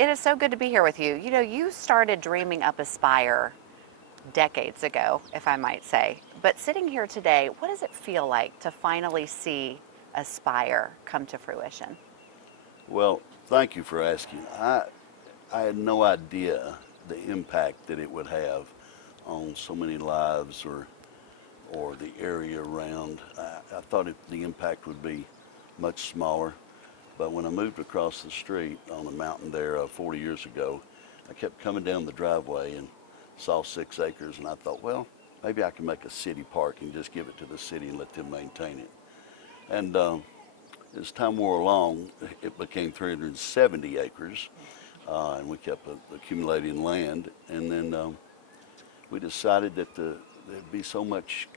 It is so good to be here with you. You know, you started dreaming up Aspire decades ago, if I might say. But sitting here today, what does it feel like to finally see Aspire come to fruition? Well, thank you for asking. I had no idea the impact that it would have on so many lives or the area around. I thought the impact would be much smaller. But when I moved across the street on the mountain there 40 years ago, I kept coming down the driveway and saw 6 acres, and I thought, well, maybe I can make a city park and just give it to the city and let them maintain it. And as time wore along, it became 370 acres, and we kept accumulating land. And then we decided that there'd be so much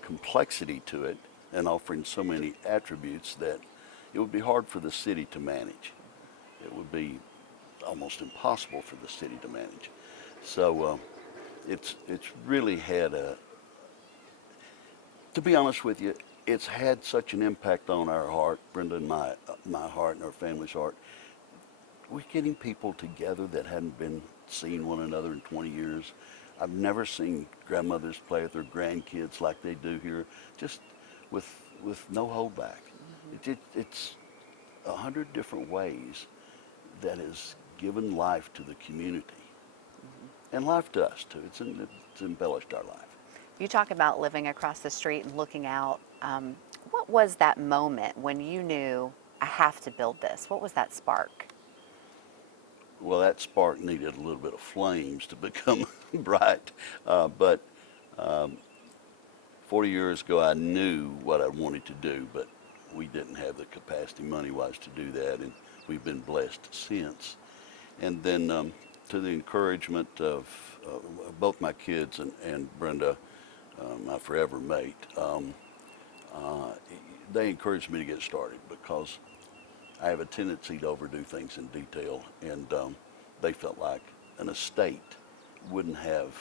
complexity to it and offering so many attributes that it would be hard for the city to manage. It would be almost impossible for the city to manage. So it's really had to be honest with you, it's had such an impact on our heart, Brenda and my heart and our family's heart. We're getting people together that hadn't been seeing one another in 20 years. I've never seen grandmothers play with their grandkids like they do here, just with no holdback. It's 100 different ways that has given life to the community, and life to us too. It's embellished our life. You talk about living across the street and looking out. What was that moment when you knew, I have to build this? What was that spark? Well, that spark needed a little bit of flames to become bright, but 40 years ago I knew what I wanted to do, but we didn't have the capacity money-wise to do that, and we've been blessed since. And then to the encouragement of both my kids and Brenda, my forever mate, they encouraged me to get started because I have a tendency to overdo things in detail, and they felt like an estate wouldn't have,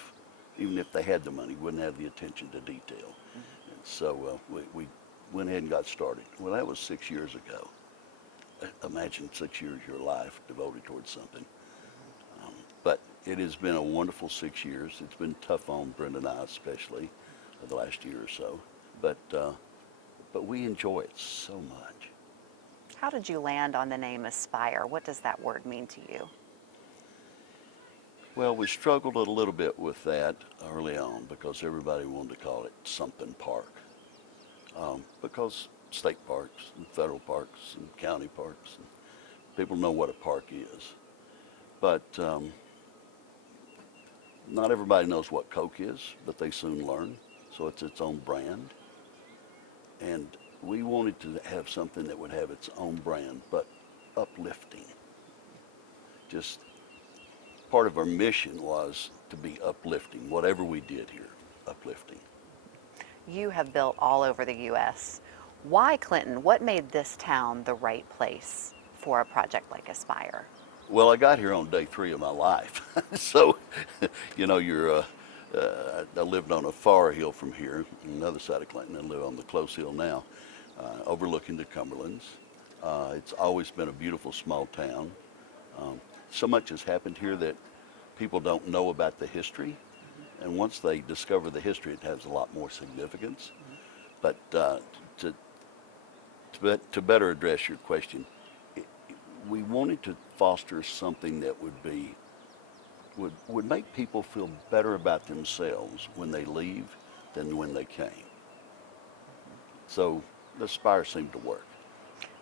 even if they had the money, wouldn't have the attention to detail. And so we went ahead and got started. Well, that was 6 years ago. Imagine 6 years of your life devoted towards something. But it has been a wonderful 6 years. It's been tough on Brenda and I, especially the last year or so. But we enjoy it so much. How did you land on the name Aspire? What does that word mean to you? Well, we struggled a little bit with that early on because everybody wanted to call it something park. Because state parks and federal parks and county parks, and people know what a park is. But not everybody knows what Coke is, but they soon learn. So it's its own brand. And we wanted to have something that would have its own brand, but uplifting. Just part of our mission was to be uplifting, whatever we did here, uplifting. You have built all over the U.S. Why Clinton? What made this town the right place for a project like Aspire? Well, I got here on day 3 of my life. So, you know, I lived on a far hill from here, on the other side of Clinton. I live on the close hill now, overlooking the Cumberlands. It's always been a beautiful small town. So much has happened here that people don't know about the history. And once they discover the history, it has a lot more significance. But to better address your question, we wanted to foster something that would make people feel better about themselves when they leave than when they came. So the Aspire seemed to work.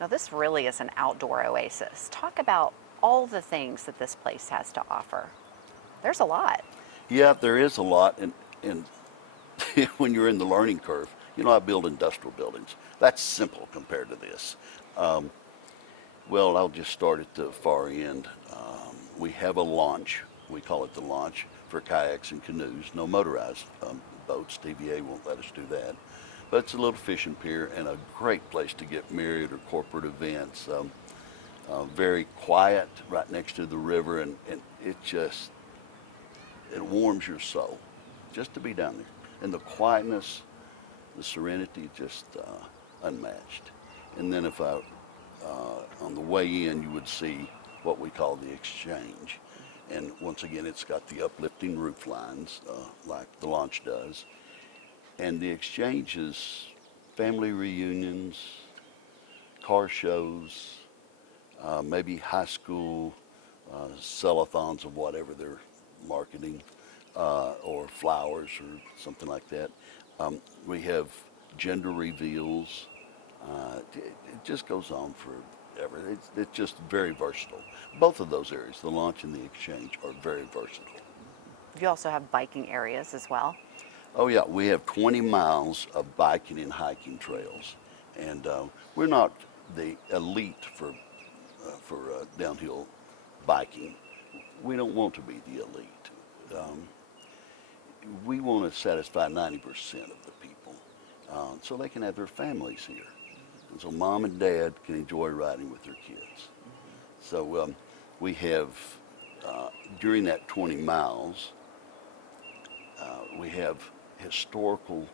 Now, this really is an outdoor oasis. Talk about all the things that this place has to offer. There's a lot. Yeah, there is a lot, and when you're in the learning curve, you know, I build industrial buildings. That's simple compared to this. Well, I'll just start at the far end. We have a launch. We call it the launch for kayaks and canoes. No motorized boats. TVA won't let us do that. But it's a little fishing pier and a great place to get married or corporate events. Very quiet, right next to the river, and it warms your soul just to be down there. And the quietness, the serenity, just unmatched. And then if on the way in, you would see what we call the exchange. And once again, it's got the uplifting roof lines like the launch does. And the exchange is family reunions, car shows, maybe high school sell-a-thons of whatever they're marketing, or flowers or something like that. We have gender reveals. It just goes on forever. It's just very versatile. Both of those areas, the launch and the exchange, are very versatile. You also have biking areas as well. Oh yeah, we have 20 miles of biking and hiking trails, and we're not the elite for downhill biking. We don't want to be the elite. We want to satisfy 90% of the people, so they can have their families here, and so mom and dad can enjoy riding with their kids. So we have during that 20 miles, we have historical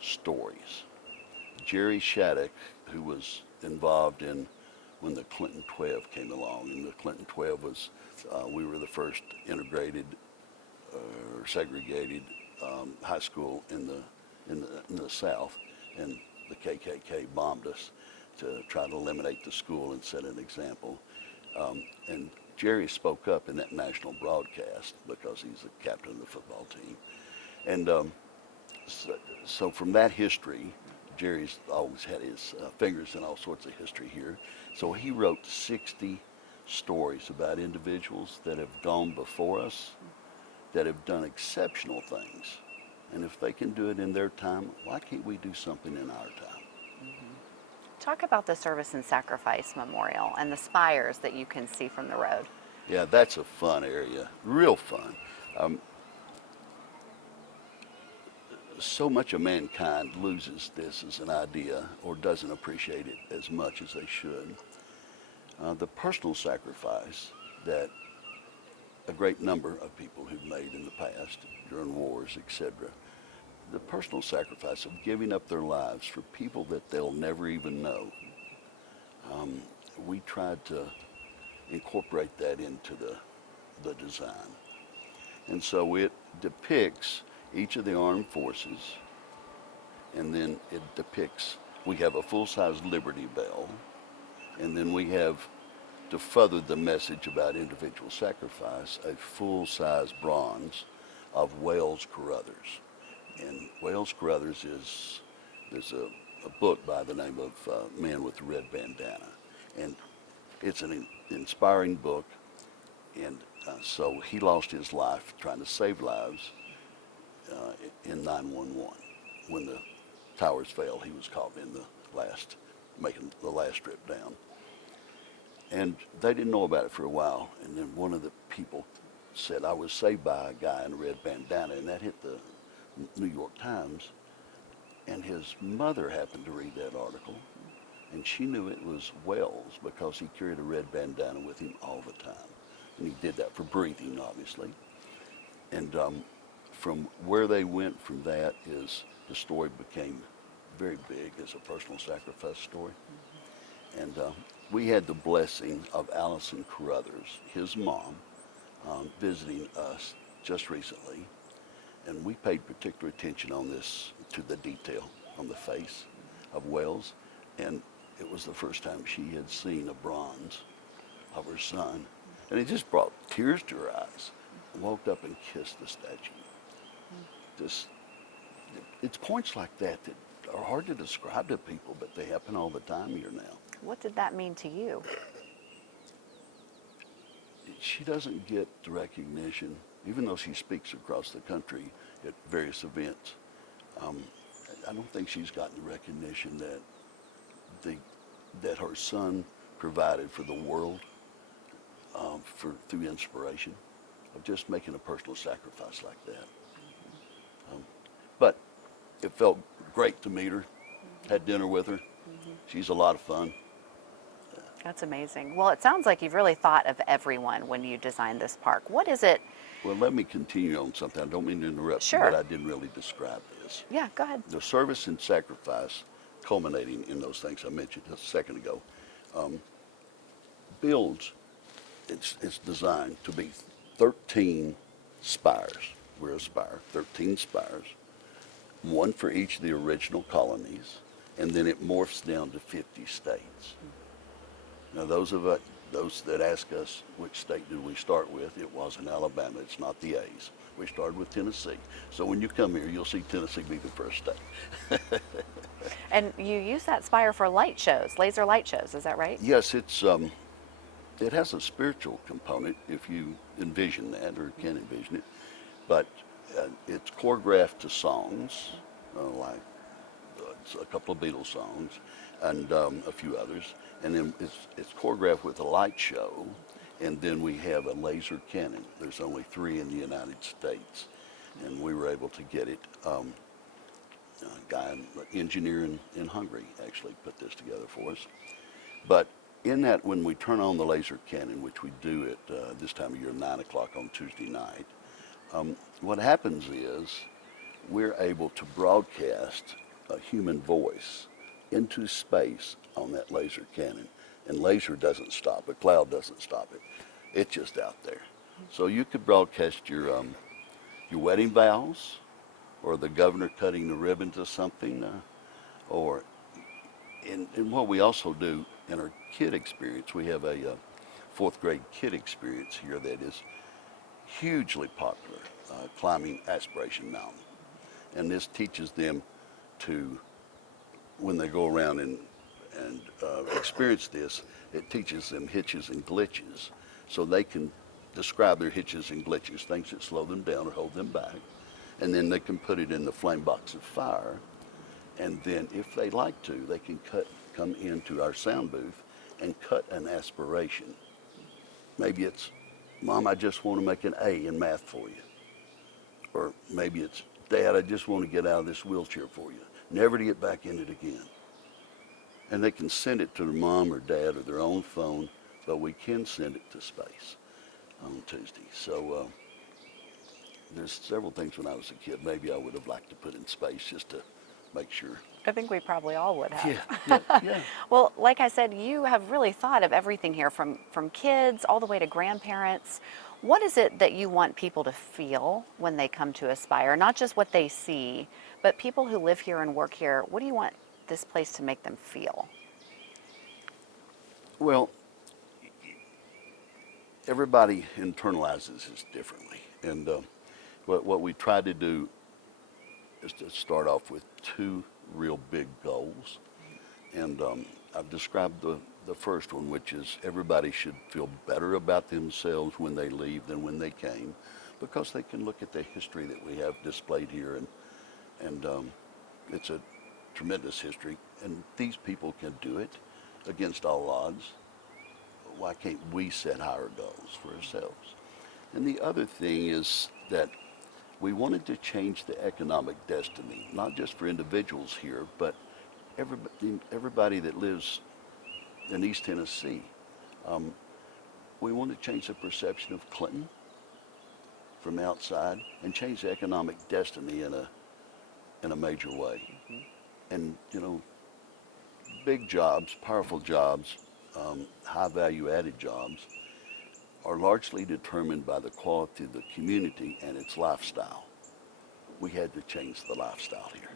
stories. Jerry Shattuck, who was involved in when the Clinton 12 came along, and the Clinton 12 was, we were the first integrated or segregated high school in the South, and the KKK bombed us to try to eliminate the school and set an example. And Jerry spoke up in that national broadcast because he's the captain of the football team. And so from that history, Jerry's always had his fingers in all sorts of history here. So he wrote 60 stories about individuals that have gone before us, that have done exceptional things. And if they can do it in their time, why can't we do something in our time? Talk about the Service and Sacrifice Memorial and the spires that you can see from the road. Yeah, that's a fun area, real fun. So much of mankind loses this as an idea or doesn't appreciate it as much as they should. The personal sacrifice that a great number of people who've made in the past during wars, etc. The personal sacrifice of giving up their lives for people that they'll never even know. We tried to incorporate that into the design. And so it depicts each of the armed forces, and then it depicts, we have a full-size Liberty Bell, and then we have, to further the message about individual sacrifice, a full-size bronze of Wales Carruthers. And Wales Carruthers there's a book by the name of Man with the Red Bandana. And it's an inspiring book. And so he lost his life trying to save lives in 9/11. When the towers fell, he was caught in making the last trip down. And they didn't know about it for a while. And then one of the people said, I was saved by a guy in a red bandana, and that hit the New York Times. And his mother happened to read that article, and she knew it was Wells because he carried a red bandana with him all the time. And he did that for breathing, obviously. And from where they went from that is the story became very big as a personal sacrifice story. And we had the blessing of Allison Carruthers, his mom, visiting us just recently. And we paid particular attention on this, to the detail on the face of Wells. And it was the first time she had seen a bronze of her son. And it just brought tears to her eyes. I walked up and kissed the statue. It's points like that that are hard to describe to people, but they happen all the time here now. What did that mean to you? She doesn't get the recognition, even though she speaks across the country at various events. I don't think she's gotten the recognition that her son provided for the world through inspiration of just making a personal sacrifice like that. But it felt great to meet her, had dinner with her. She's a lot of fun. That's amazing. Well, it sounds like you've really thought of everyone when you designed this park. What is it? Well, let me continue on something. I don't mean to interrupt Sure. you, but I didn't really describe this. Yeah, go ahead. The service and sacrifice culminating in those things I mentioned just a second ago builds it's designed to be 13 spires. We're a spire, 13 spires, one for each of the original colonies, and then it morphs down to 50 states. Now, those that ask us which state did we start with, it wasn't Alabama. It's not the A's. We started with Tennessee. So when you come here, you'll see Tennessee be the first state. And you use that spire for light shows, laser light shows, is that right? Yes, it has a spiritual component if you envision that or can envision it, but it's choreographed to songs like a couple of Beatles songs and a few others, and then it's choreographed with a light show, and then we have a laser cannon. There's only 3 in the United States, and we were able to get it. A guy, an engineer in Hungary, actually put this together for us. But in that, when we turn on the laser cannon, which we do at this time of year, 9 o'clock on Tuesday night, what happens is we're able to broadcast a human voice into space on that laser cannon. And laser doesn't stop it, cloud doesn't stop it. It's just out there. So you could broadcast your wedding vows, or the governor cutting the ribbon to something, or in what we also do in our kid experience, we have a 4th grade kid experience here that is hugely popular, climbing Aspiration Mountain. And this teaches them to, when they go around and experience this, it teaches them hitches and glitches, so they can describe their hitches and glitches, things that slow them down or hold them back. And then they can put it in the flame box of fire. And then if they like to, they can come into our sound booth and cut an aspiration. Maybe it's, Mom, I just want to make an A in math for you. Or maybe it's, Dad, I just want to get out of this wheelchair for you, never to get back in it again. And they can send it to their mom or dad or their own phone, but we can send it to space on Tuesday. So there's several things when I was a kid maybe I would have liked to put in space just to make sure. I think we probably all would have. Yeah. Well, like I said, you have really thought of everything here, from kids all the way to grandparents. What is it that you want people to feel when they come to Aspire? Not just what they see, but people who live here and work here. What do you want this place to make them feel? Well, everybody internalizes this differently. And what we try to do is to start off with 2 real big goals. And I've described the first one, which is everybody should feel better about themselves when they leave than when they came, because they can look at the history that we have displayed here, and it's a tremendous history, and these people can do it against all odds. Why can't we set higher goals for ourselves? And the other thing is that we wanted to change the economic destiny, not just for individuals here, but everybody that lives in East Tennessee. We want to change the perception of Clinton from outside and change the economic destiny in a major way. And, you know, big jobs, powerful jobs, high value added jobs are largely determined by the quality of the community and its lifestyle. We had to change the lifestyle here.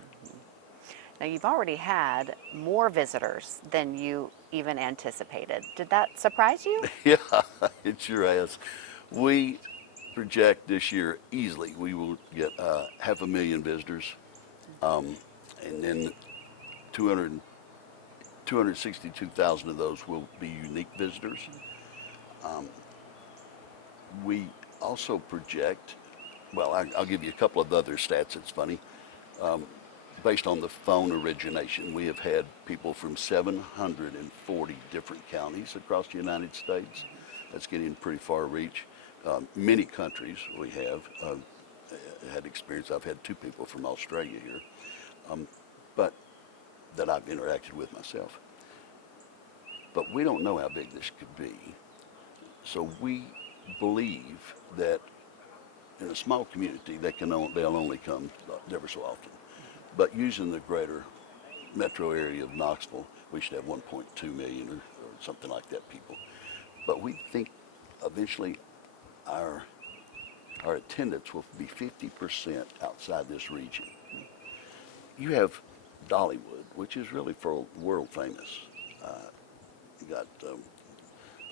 Now, you've already had more visitors than you even anticipated. Did that surprise you? Yeah, it sure has. We project this year easily we will get 500,000 visitors, and then 262,000 of those will be unique visitors. We also project, well, I'll give you a couple of other stats. It's funny. Based on the phone origination, we have had people from 740 different counties across the United States. That's getting pretty far reach. Many countries we have had experience. I've had 2 people from Australia here, but that I've interacted with myself. But we don't know how big this could be. So we believe that in a small community, they'll only come ever so often. But using the greater metro area of Knoxville, we should have 1.2 million or something like that people. But we think eventually our attendance will be 50% outside this region. You have Dollywood, which is really for world famous. You got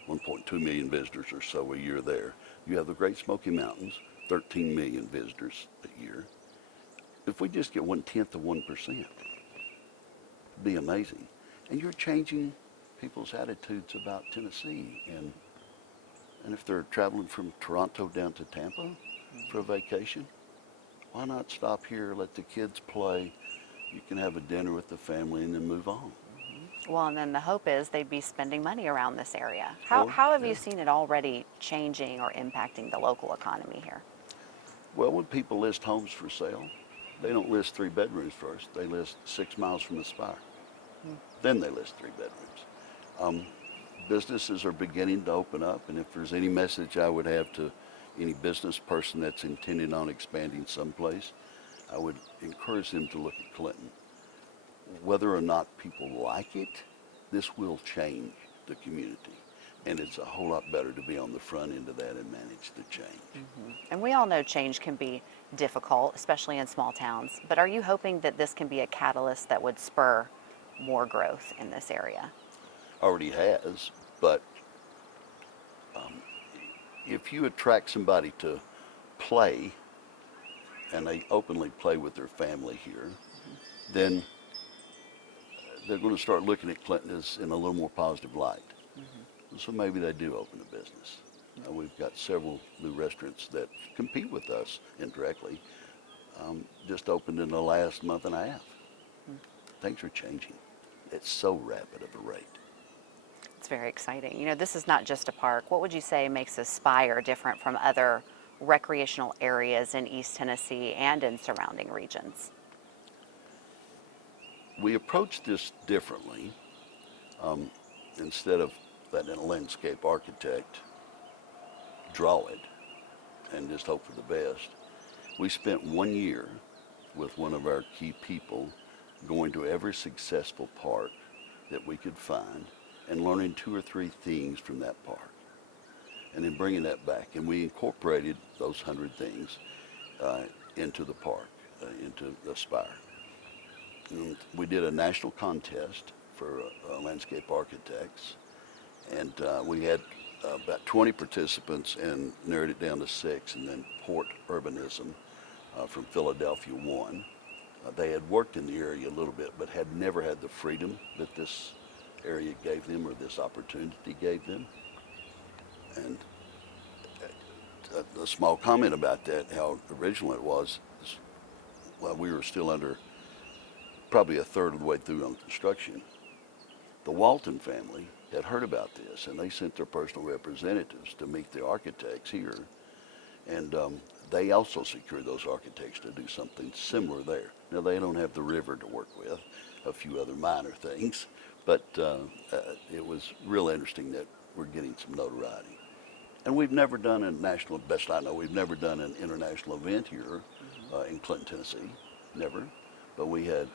1.2 million visitors or so a year there. You have the Great Smoky Mountains, 13 million visitors a year. If we just get 1/10 of 1%, it'd be amazing. And you're changing people's attitudes about Tennessee. And if they're traveling from Toronto down to Tampa for a vacation, why not stop here, let the kids play? You can have a dinner with the family and then move on. Well, and then the hope is they'd be spending money around this area. Sure, How have yeah. you seen it already changing or impacting the local economy here? Well, when people list homes for sale, they don't list 3 bedrooms first. They list 6 miles from the spire. Then they list 3 bedrooms. Businesses are beginning to open up, and if there's any message I would have to any business person that's intending on expanding someplace, I would encourage them to look at Clinton. Whether or not people like it, this will change the community. And it's a whole lot better to be on the front end of that and manage the change. And we all know change can be difficult, especially in small towns. But are you hoping that this can be a catalyst that would spur more growth in this area? Already has, but if you attract somebody to play and they openly play with their family here, then they're going to start looking at Clinton as in a little more positive light. So maybe they do open a business. We've got several new restaurants that compete with us indirectly, just opened in the last month and a half. Things are changing at so rapid of a rate. It's very exciting. You know, this is not just a park. What would you say makes Aspire different from other recreational areas in East Tennessee and in surrounding regions? We approach this differently. Instead of letting a landscape architect draw it and just hope for the best, we spent 1 year with one of our key people going to every successful park that we could find and learning 2 or 3 things from that park, and then bringing that back. And we incorporated those 100 things into the park, into Aspire. And we did a national contest for landscape architects, and we had about 20 participants and narrowed it down to 6, and then Port Urbanism from Philadelphia won. They had worked in the area a little bit, but had never had the freedom that this area gave them or this opportunity gave them. And a small comment about that, how original it was, while we were still under probably a third of the way through on construction, the Walton family had heard about this, and they sent their personal representatives to meet the architects here. And they also secured those architects to do something similar there. Now, they don't have the river to work with, a few other minor things, but it was real interesting that we're getting some notoriety. And we've never done a national, best I know, we've never done an international event here in Clinton, Tennessee, never. But we had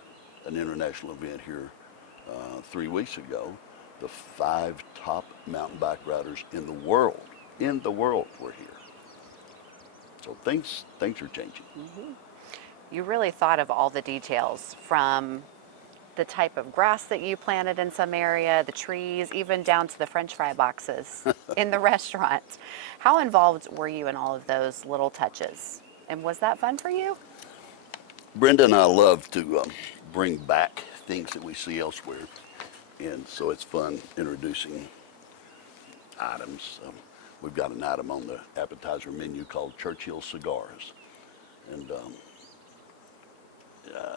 an international event here 3 weeks ago. The 5 top mountain bike riders in the world were here. So things are changing. You really thought of all the details, from the type of grass that you planted in some area, the trees, even down to the French fry boxes in the restaurant. How involved were you in all of those little touches? And was that fun for you? Brenda and I love to bring back things that we see elsewhere, and so it's fun introducing items. We've got an item on the appetizer menu called Churchill Cigars, and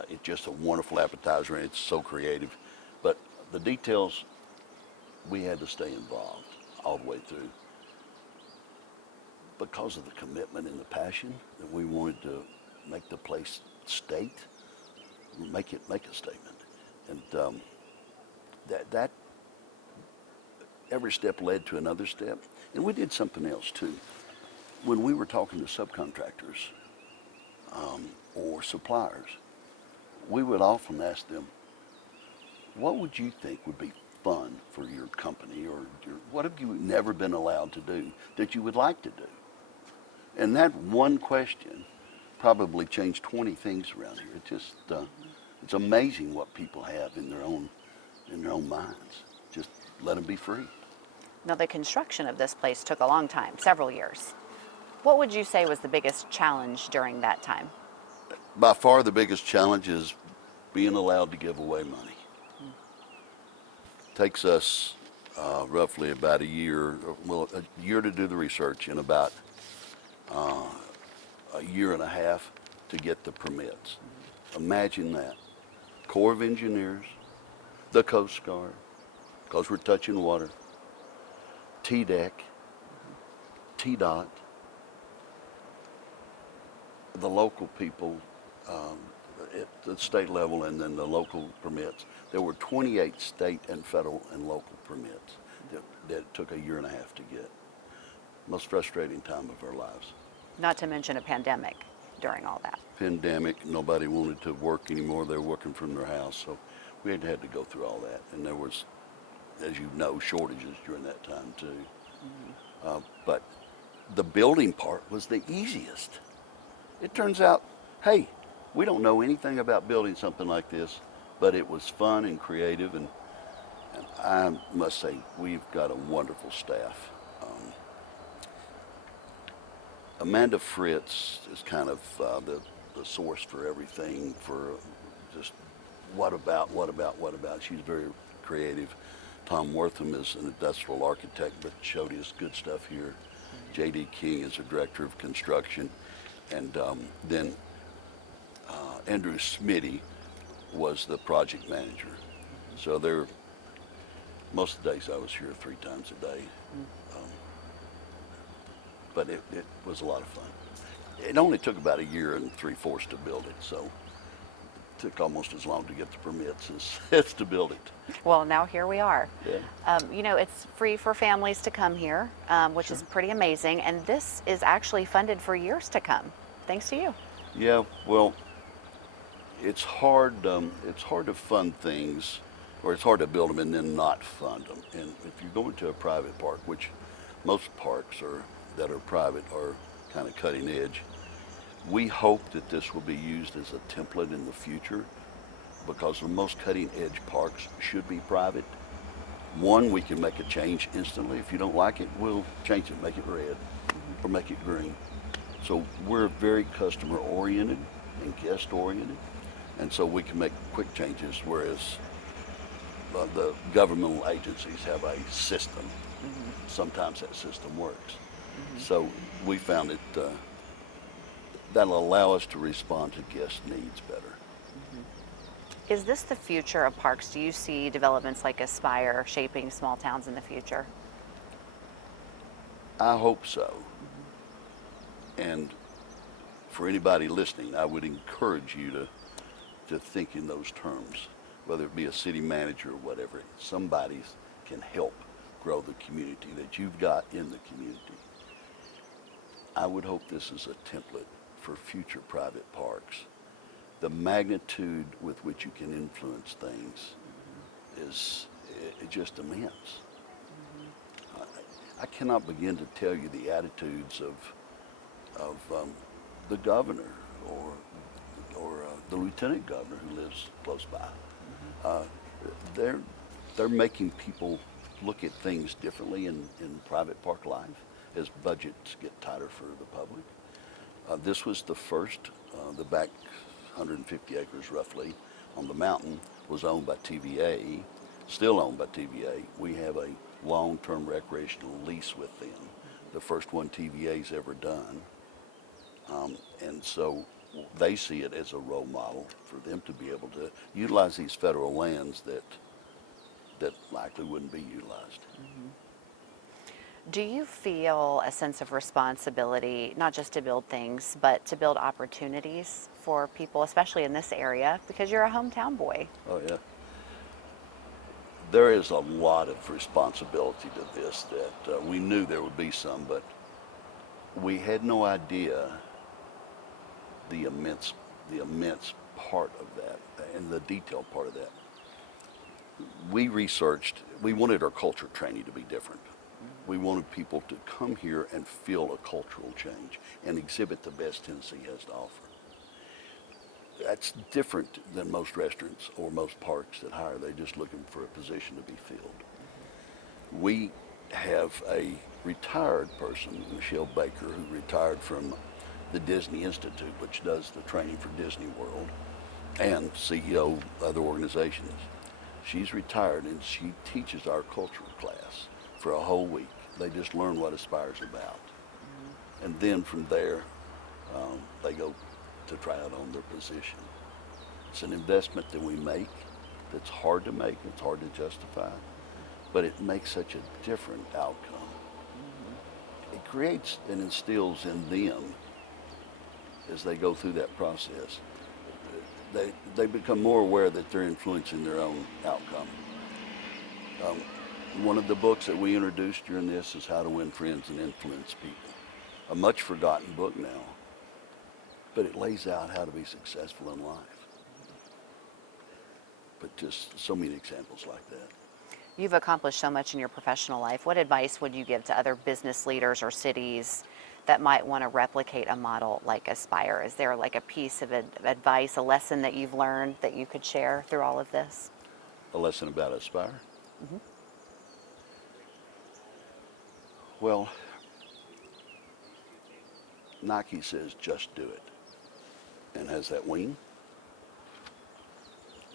it's just a wonderful appetizer, and it's so creative. But the details, we had to stay involved all the way through because of the commitment and the passion that we wanted to make the place state, make a statement. And that every step led to another step. And we did something else too. When we were talking to subcontractors or suppliers, we would often ask them, what would you think would be fun for your company, or what have you never been allowed to do that you would like to do? And that one question probably changed 20 things around here. It just, it's amazing what people have in their own minds. Just let them be free. Now, the construction of this place took a long time, several years. What would you say was the biggest challenge during that time? By far the biggest challenge is being allowed to give away money. Takes us roughly about a year to do the research, and about a year and a half to get the permits. Imagine that. Corps of Engineers, the Coast Guard, because we're touching water, TDEC, TDOT, the local people at the state level, and then the local permits. There were 28 state and federal and local permits that took a year and a half to get. Most frustrating time of our lives. Not to mention a pandemic during all that. Pandemic, nobody wanted to work anymore. They were working from their house, so we had to go through all that. And there was, as you know, shortages during that time too. But the building part was the easiest. It turns out, hey, we don't know anything about building something like this, but it was fun and creative, and I must say, we've got a wonderful staff. Amanda Fritz is kind of the source for everything, for just what about. She's very creative. Tom Wortham is an industrial architect, but showed us good stuff here. J.D. King is a director of construction. And then Andrew Smitty was the project manager. So most of the days I was here 3 times a day. But it was a lot of fun. It only took about a year and 3/4 to build it, so it took almost as long to get the permits as to build it. Well, now here we are. Yeah. You know, it's free for families to come here, which Sure. is pretty amazing. And this is actually funded for years to come, thanks to you. Yeah, well, it's hard to fund things, or it's hard to build them and then not fund them. And if you go into a private park, which most parks that are private are kind of cutting edge, we hope that this will be used as a template in the future, because the most cutting edge parks should be private. One, we can make a change instantly. If you don't like it, we'll change it, make it red or make it green. So we're very customer oriented and guest oriented, and so we can make quick changes, whereas the governmental agencies have a system. Sometimes that system works. So we found it that'll allow us to respond to guest needs better. Is this the future of parks? Do you see developments like Aspire shaping small towns in the future? I hope so. And for anybody listening, I would encourage you to think in those terms, whether it be a city manager or whatever. Somebody can help grow the community that you've got in the community. I would hope this is a template for future private parks. The magnitude with which you can influence things is just immense. I cannot begin to tell you the attitudes of the governor or the lieutenant governor who lives close by. They're making people look at things differently in private park life as budgets get tighter for the public. This was the first, the back 150 acres roughly on the mountain was owned by TVA, still owned by TVA. We have a long-term recreational lease with them, the first one TVA's ever done. And so they see it as a role model for them to be able to utilize these federal lands that likely wouldn't be utilized. Do you feel a sense of responsibility, not just to build things, but to build opportunities for people, especially in this area, because you're a hometown boy? Oh, yeah. There is a lot of responsibility to this that we knew there would be some, but we had no idea the immense part of that and the detailed part of that. we researched, we wanted our culture training to be different. We wanted people to come here and feel a cultural change and exhibit the best Tennessee has to offer. That's different than most restaurants or most parks that hire. They're just looking for a position to be filled. We have a retired person, Michelle Baker, who retired from the Disney Institute, which does the training for Disney World, and CEO of other organizations. She's retired and she teaches our cultural class for a whole week. They just learn what Aspire's about. And then from there, they go to try it on their position. It's an investment that we make that's hard to make, it's hard to justify, but it makes such a different outcome. It creates and instills in them, as they go through that process, they become more aware that they're influencing their own outcome. One of the books that we introduced during this is How to Win Friends and Influence People. A much forgotten book now, but it lays out how to be successful in life. But just so many examples like that. You've accomplished so much in your professional life. What advice would you give to other business leaders or cities that might want to replicate a model like Aspire? Is there like a piece of advice, a lesson that you've learned that you could share through all of this? A lesson about Aspire? Mm-hmm. Well, Nike says just do it, and has that wing.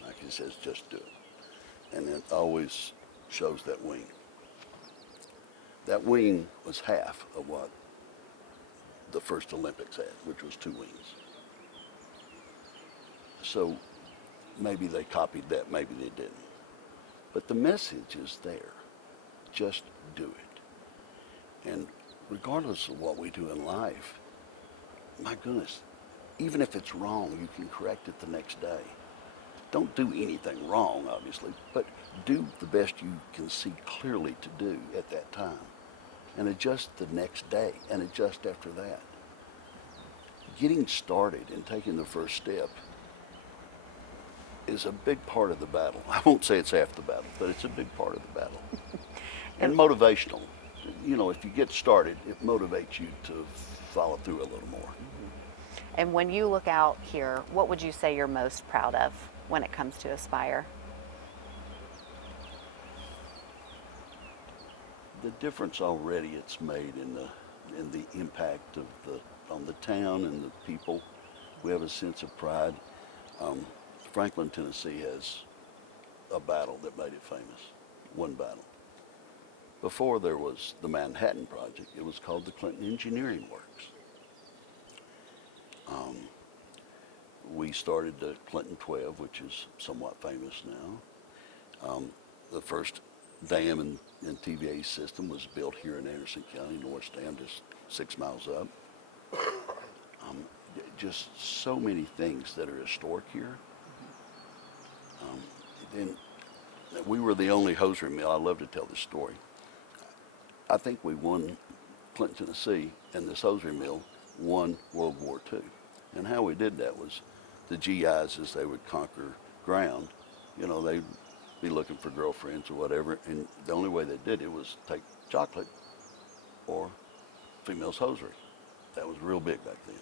Nike says just do it, and it always shows that wing. That wing was half of what the first Olympics had, which was 2 wings. So maybe they copied that, maybe they didn't. But the message is there. Just do it. And regardless of what we do in life, my goodness, even if it's wrong, you can correct it the next day. Don't do anything wrong, obviously, but do the best you can see clearly to do at that time. And adjust the next day, and adjust after that. Getting started and taking the first step is a big part of the battle. I won't say it's half the battle, but it's a big part of the battle. And motivational. You know, if you get started, it motivates you to follow through a little more. And when you look out here, what would you say you're most proud of when it comes to Aspire? The difference already it's made in the impact of on the town and the people. We have a sense of pride. Franklin, Tennessee has a battle that made it famous. One battle. Before there was the Manhattan Project, it was called the Clinton Engineering Works. We started the Clinton 12, which is somewhat famous now. The first dam and TVA system was built here in Anderson County, North Dam, just 6 miles up. Just so many things that are historic here. Then we were the only hosiery mill. I love to tell this story. I think we won Clinton, Tennessee, and this hosiery mill won World War II. And how we did that was the GIs, as they would conquer ground, you know, they'd be looking for girlfriends or whatever, and the only way they did it was take chocolate or females' hosiery. That was real big back then.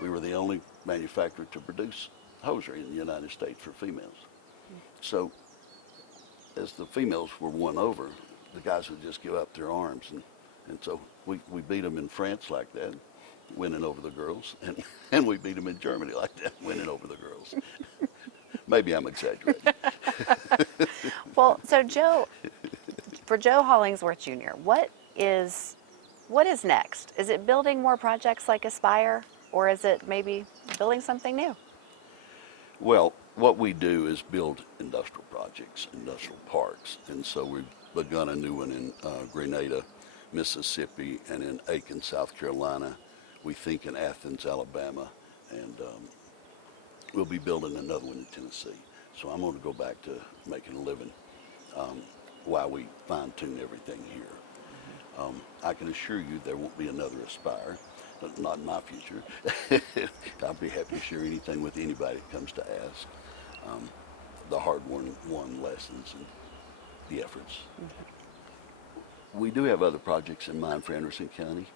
We were the only manufacturer to produce hosiery in the United States for females. So as the females were won over, the guys would just give up their arms, and so we beat them in France like that, winning over the girls, and we beat them in Germany like that, winning over the girls. Maybe I'm exaggerating. Well, so for Joe Hollingsworth Jr., what is next? Is it building more projects like Aspire, or is it maybe building something new? Well, what we do is build industrial projects, industrial parks, and so we've begun a new one in Grenada, Mississippi, and in Aiken, South Carolina. We think in Athens, Alabama, and we'll be building another one in Tennessee. So I'm going to go back to making a living while we fine-tune everything here. I can assure you there won't be another Aspire, not in my future. I'll be happy to share anything with anybody that comes to ask. the hard-won lessons and the efforts. We do have other projects in mind for Anderson County,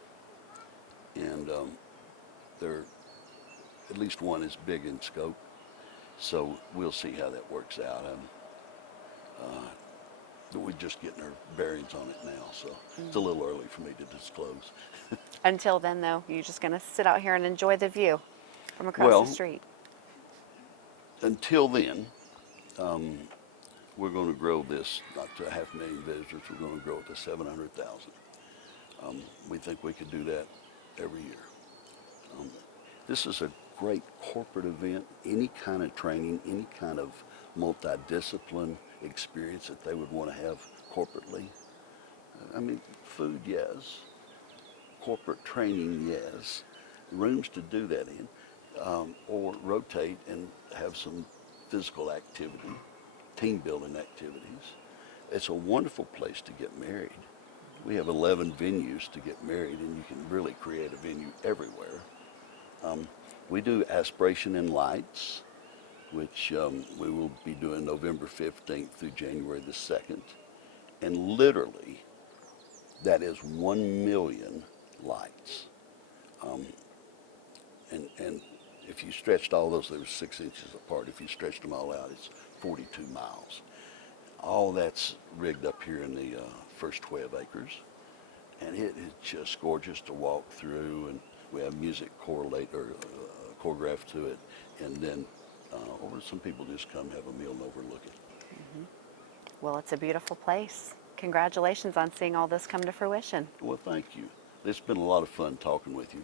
and there, at least one is big in scope. So we'll see how that works out. We're just getting our bearings on it now, so it's a little early for me to disclose. Until then, though, you're just going to sit out here and enjoy the view from across Well, the street. Until then, we're going to grow this not to 500,000 visitors. We're going to grow it to 700,000. We think we could do that every year. This is a great corporate event. Any kind of training, any kind of multidiscipline experience that they would want to have corporately. I mean, food, yes. Corporate training, yes. Rooms to do that in, or rotate and have some physical activity, team building activities. It's a wonderful place to get married. We have 11 venues to get married, and you can really create a venue everywhere. We do Aspiration and Lights, which we will be doing November 15th through January the 2nd. And literally, that is 1 million lights. And if you stretched all those, they were 6 inches apart. If you stretched them all out, it's 42 miles. All that's rigged up here in the first 12 acres. And it is just gorgeous to walk through, and we have music choreographed to it. And then or some people just come have a meal and overlook it. Well, it's a beautiful place. Congratulations on seeing all this come to fruition. Well, thank you. It's been a lot of fun talking with you.